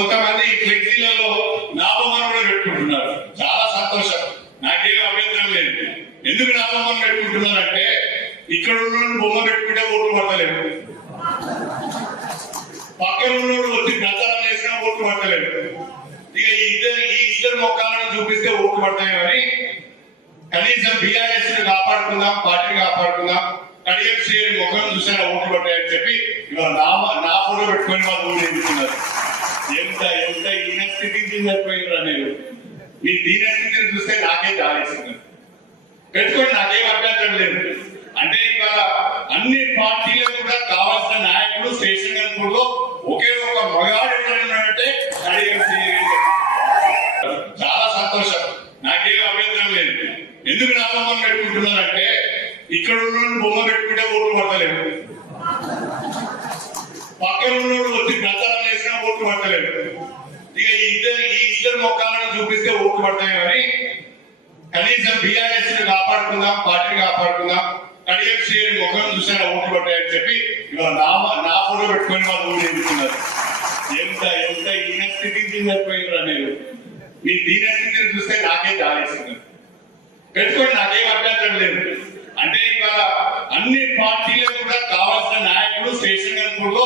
కొంతమంది ఫ్లెక్సీలలో నా బొమ్మను కూడా పెట్టుకుంటున్నారు. చాలా సంతోషం, నాకేం అభ్యంతరం లేదు. ఎందుకు నా బొమ్మను పెట్టుకుంటున్నారంటే ఇక్కడ ఉన్న బొమ్మ పెట్టుకుంటే ఓట్లు పడతలేరు, పక్కన ఉన్నోడు వచ్చి ప్రచారం చేసినా ఓట్లు పడతలేరు. ఇక ఈ ఇద్దరు మొక్కలను చూపిస్తే ఓట్లు పడతాయి. కానీ కనీసం బీఆర్ఎస్ ని కాపాడుకుందాం, పార్టీని కాపాడుకుందాం, కడియం శ్రీ ముఖం చూసినా ఓట్లు పడ్డాయని చెప్పి ఇవాళ నా ఫోటో పెట్టుకొని వాళ్ళు ఊరు ఎదుగుతున్నారు. ఎంత ఎంత ఈనస్థితికి సరిపోయినారు అనేది. మీ దీనస్థితిని చూస్తే నాకే దారేస్తున్నారు. పెట్టుకొని నాకేం అభ్యంతరం లేదు. అంటే ఇవాళ అన్ని పార్టీలకు కూడా కావాల్సిన నాయకుడు స్టేషన్ గన్పూర్లో ఒకే ఒక మగాడు ఉన్నాడంటే కడియం శ్రీ. చాలా సంతోషం, నాకేం అభ్యంతరం లేదు. ఎందుకు నా బొమ్మను పెట్టుకుంటున్నారంటే ఇక్కడ ఉన్న బొమ్మ పెట్టుకుంటే ఓట్లు పడతలేరు, పక్కన ఉన్నోడు వచ్చి ప్రచారం చేసినా ఓట్లు పడతలేరు. ఇక ఈ ఇద్దరు మొక్కలను చూపిస్తే ఓట్లు పడతాయి. కానీ కనీసం బీఆర్ఎస్ ని కాపాడుకుందాం, పార్టీని కాపాడుకుందాం, కడియం శ్రీ ముఖం చూసినా ఓట్లు పడ్డాయని చెప్పి ఇవాళ నా ఫోటో పెట్టుకొని వాళ్ళు ఊరు ఎదుగుతున్నారు. ఎంత ఎంత ఈనస్థితికి సరిపోయినారు అనేది. మీ దీనస్థితిని చూస్తే నాకే దారేస్తున్నారు. పెట్టుకొని నాకేం అభ్యంతరం లేదు. అంటే ఇవాళ అన్ని పార్టీలకు కూడా కావాల్సిన నాయకుడు స్టేషన్ గన్పూర్లో